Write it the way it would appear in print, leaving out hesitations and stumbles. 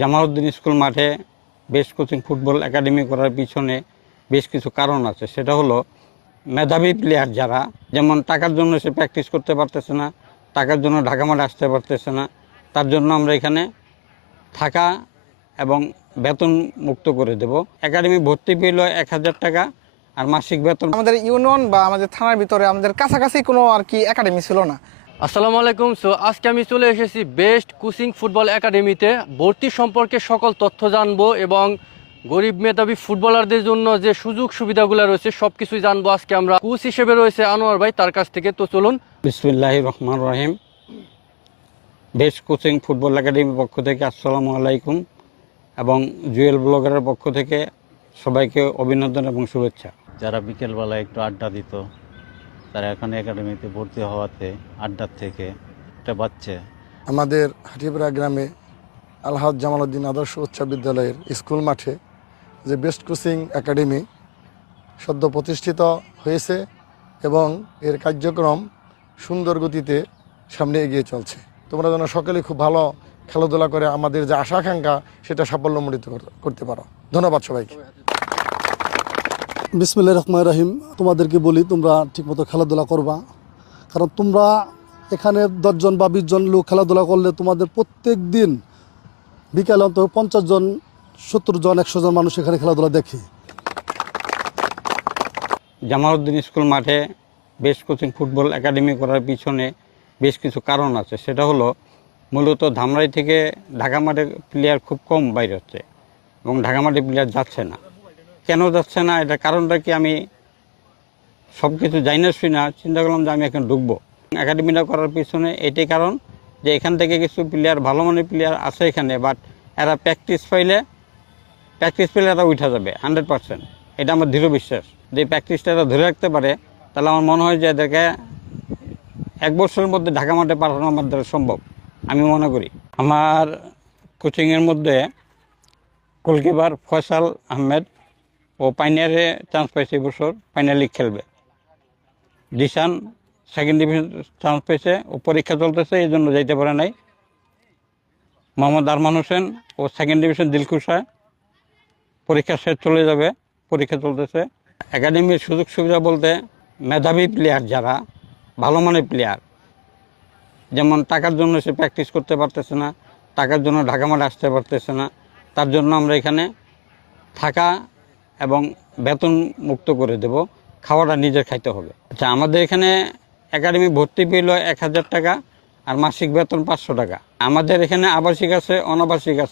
Jamaluddin school মাঠে বেশ coaching football academy করার পিছনে বেশ কিছু কারণ আছে। সেটা হলো মেধাবী প্লেয়ার যারা, যেমন টাকার জন্য সে প্র্যাকটিস করতে পারতেছে না, টাকার জন্য ঢাকা মাঠে আসতে পারতেছে না, তার জন্য আমরা এখানে থাকা এবং বেতন মুক্ত করে দেব। একাডেমি ভর্তি পেল 1,000 টাকা আর মাসিক বেতন। আমাদের ইউনিয়ন বা আমাদের থানার ভিতরে আমাদের কাছাকাছি কোনো আর কি একাডেমি ছিল না। আসসালামু আলাইকুম। আজকে আমি চলে এসেছি বেস্ট কোচিং ফুটবল একাডেমিতে। ভর্তি সম্পর্কে সকল তথ্য জানবো এবং গরিব মেধাবী ফুটবলারদের জন্য যে সুযোগ সুবিধাগুলো রয়েছে সব কিছুই জানবো। আজকে আমরা কোচ হিসেবে রয়েছে আনোয়ার ভাই, তার কাছ থেকে। তো চলুন। বিসমিল্লাহির রহমানির রহিম। বেস্ট কোচিং ফুটবল একাডেমির পক্ষ থেকে আসসালামু আলাইকুম এবং জুয়েল ব্লগারের পক্ষ থেকে সবাইকে অভিনন্দন এবং শুভেচ্ছা। যারা বিকেলবেলা একটু আড্ডা দিত তারা এখন একাডেমিতে ভর্তি হওয়াতে আড্ডার থেকে একটা বাচ্চা। আমাদের হাটিপাড়া গ্রামে আলহাজ জামালউদ্দিন আদর্শ উচ্চ বিদ্যালয়ের স্কুল মাঠে যে বেস্ট কোচিং একাডেমি সদ্য প্রতিষ্ঠিত হয়েছে এবং এর কার্যক্রম সুন্দর গতিতে সামনে এগিয়ে চলছে। তোমরা যেন সকলে খুব ভালো খেলাধুলা করে আমাদের যে আশা আকাঙ্ক্ষা সেটা সাফল্যমণ্ডিত করতে পারো। ধন্যবাদ সবাইকে। বিসমিল্লাহির রহমানির রহিম। তোমাদেরকে বলি, তোমরা ঠিকমতো খেলাধুলা করবা, কারণ তোমরা এখানে 10 জন বা 20 জন লোক খেলাধুলা করলে তোমাদের প্রত্যেক দিন বিকালে অন্তত 50 জন, 70 জন, 100 জন মানুষ এখানে খেলাধুলা দেখে। জামালউদ্দিন স্কুল মাঠে বেস্ট কোচিং ফুটবল একাডেমি করার পিছনে বেশ কিছু কারণ আছে। সেটা হলো মূলত ধামরাই থেকে ঢাকা মাঠে প্লেয়ার খুব কম বাইরে হচ্ছে এবং ঢাকা মাঠে প্লেয়ার যাচ্ছে না। কেন যাচ্ছে না, এটা কারণটা কি আমি সব কিছু জানি না, শুই না, চিন্তা করলাম যে আমি এখন ঢুকবো একাডেমিটা করার পিছনে। এটাই কারণ যে এখান থেকে কিছু প্লেয়ার, ভালো মানের প্লেয়ার আছে এখানে, বাট এরা প্র্যাকটিস পেলে এরা উঠা যাবে 100%। এটা আমার দৃঢ় বিশ্বাস যে প্র্যাকটিসটা এরা ধরে রাখতে পারে, তাহলে আমার মনে হয় যে এদেরকে 1 বছরের মধ্যে ঢাকা মাঠে পাঠানো আমার দ্বারা সম্ভব, আমি মনে করি। আমার কোচিংয়ের মধ্যে গোলকিপার ফয়সাল আহমেদ ও পাইনিয়ারে চান্স পাইছে, এবছর ফাইনাল লিগ খেলবে। জিশান সেকেন্ড ডিভিশন চান্স পেয়েছে, ও পরীক্ষা চলতেছে, এই জন্য যাইতে পারে নাই। মোহাম্মদ আরমান হোসেন ও সেকেন্ড ডিভিশন দিলকুশা, পরীক্ষা শেষ, চলে যাবে, পরীক্ষা চলতেছে। একাডেমির সুযোগ সুবিধা বলতে মেধাবী প্লেয়ার যারা, ভালো মানের প্লেয়ার, যেমন টাকার জন্য সে প্র্যাকটিস করতে পারতেছে না, টাকার জন্য ঢাকা মাঠে আসতে পারতেছে না, তার জন্য আমরা এখানে থাকা এবং বেতন মুক্ত করে দেব। খাওয়াটা নিজের খাইতে হবে। আচ্ছা, আমাদের এখানে একাডেমি ভর্তি পেল 1,000 টাকা আর মাসিক বেতন 500 টাকা। আমাদের এখানে আবাসিক আছে, অনাবাসিক আছে।